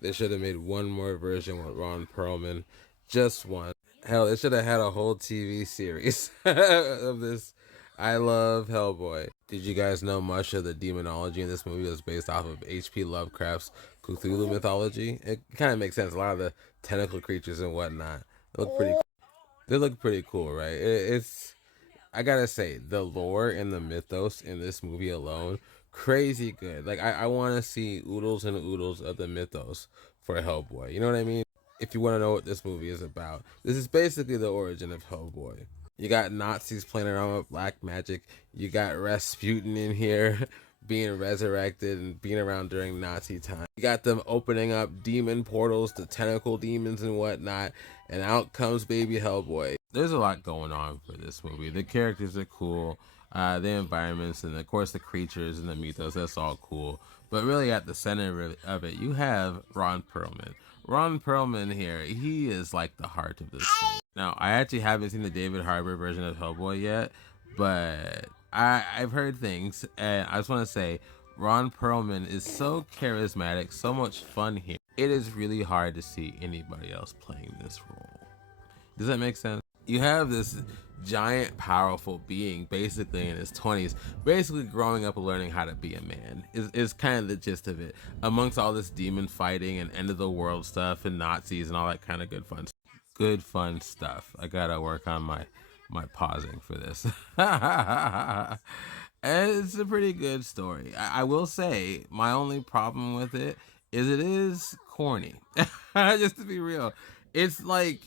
They should have made one more version with Ron Perlman. Just one. Hell, it should have had a whole TV series of this. I love Hellboy. Did you guys know much of the demonology in this movie was based off of H.P. Lovecraft's Cthulhu mythology? It kind of makes sense. A lot of the tentacle creatures and whatnot look pretty. They look pretty cool, right? It's I gotta say, the lore and the mythos in this movie alone, crazy good. Like I want to see oodles and oodles of the mythos for Hellboy. You know what I mean? If you want to know what this movie is about, this is basically the origin of Hellboy. You got Nazis playing around with black magic. You got Rasputin in here being resurrected and being around during Nazi time. You got them opening up demon portals to tentacle demons and whatnot, and out comes baby Hellboy. There's a lot going on for this movie. The characters are cool, the environments, and of course the creatures and the mythos. That's all cool. But really, at the center of it, you have Ron Perlman. Ron Perlman here, he is like the heart of this film. Now, I actually haven't seen the David Harbour version of Hellboy yet, but I've heard things, and I just want to say, Ron Perlman is so charismatic, so much fun here. It is really hard to see anybody else playing this role. Does that make sense? You have this giant, powerful being, basically in his 20s, basically growing up and learning how to be a man. Is kind of the gist of it. Amongst all this demon fighting and end of the world stuff and Nazis and all that kind of good fun stuff. I gotta work on my pausing for this. And it's a pretty good story. I will say my only problem with it is corny. Just to be real, it's like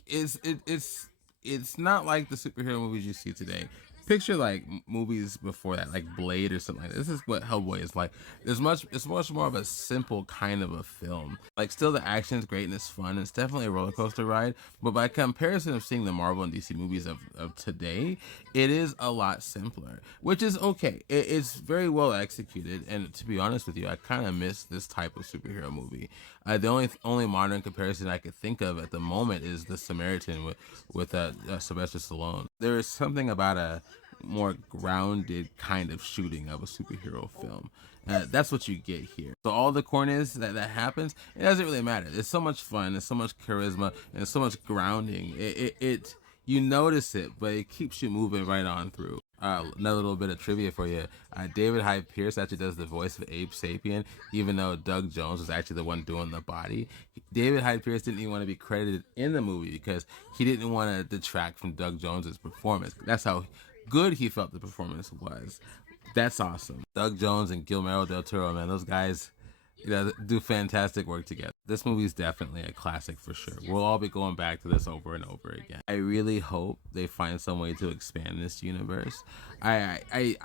it's not like the superhero movies you see today. Picture like movies before that, like Blade or something like that. This is what Hellboy is like. It's much more of a simple kind of a film. Like, still the action is great and it's fun. It's definitely a roller coaster ride. But by comparison of seeing the Marvel and DC movies of today, it is a lot simpler, which is okay. It's very well executed. And to be honest with you, I kind of miss this type of superhero movie. The only modern comparison I could think of at the moment is The Samaritan with Sylvester Stallone. There is something about a more grounded kind of shooting of a superhero film. That's what you get here. So all the corniness that happens, it doesn't really matter. There's so much fun, there's so much charisma, and so much grounding. It you notice it, but it keeps you moving right on through. Another little bit of trivia for you. David Hyde Pierce actually does the voice of Abe Sapien, even though Doug Jones was actually the one doing the body. David Hyde Pierce didn't even want to be credited in the movie because he didn't want to detract from Doug Jones's performance. That's how good he felt the performance was. That's awesome. Doug Jones and Guillermo del Toro, man, those guys, do fantastic work together. This movie is definitely a classic for sure. We'll all be going back to this over and over again. I really hope they find some way to expand this universe. I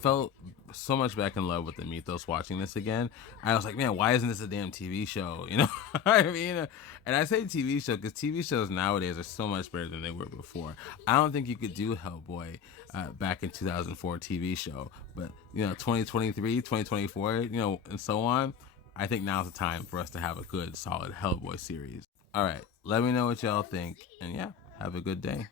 felt so much back in love with the mythos watching this again. I was like, man, why isn't this a damn TV show? You know, I mean, and I say TV show because TV shows nowadays are so much better than they were before. I don't think you could do Hellboy back in 2004 TV show, but 2023, 2024, and so on. I think now's the time for us to have a good, solid Hellboy series. All right, let me know what y'all think, and yeah, have a good day.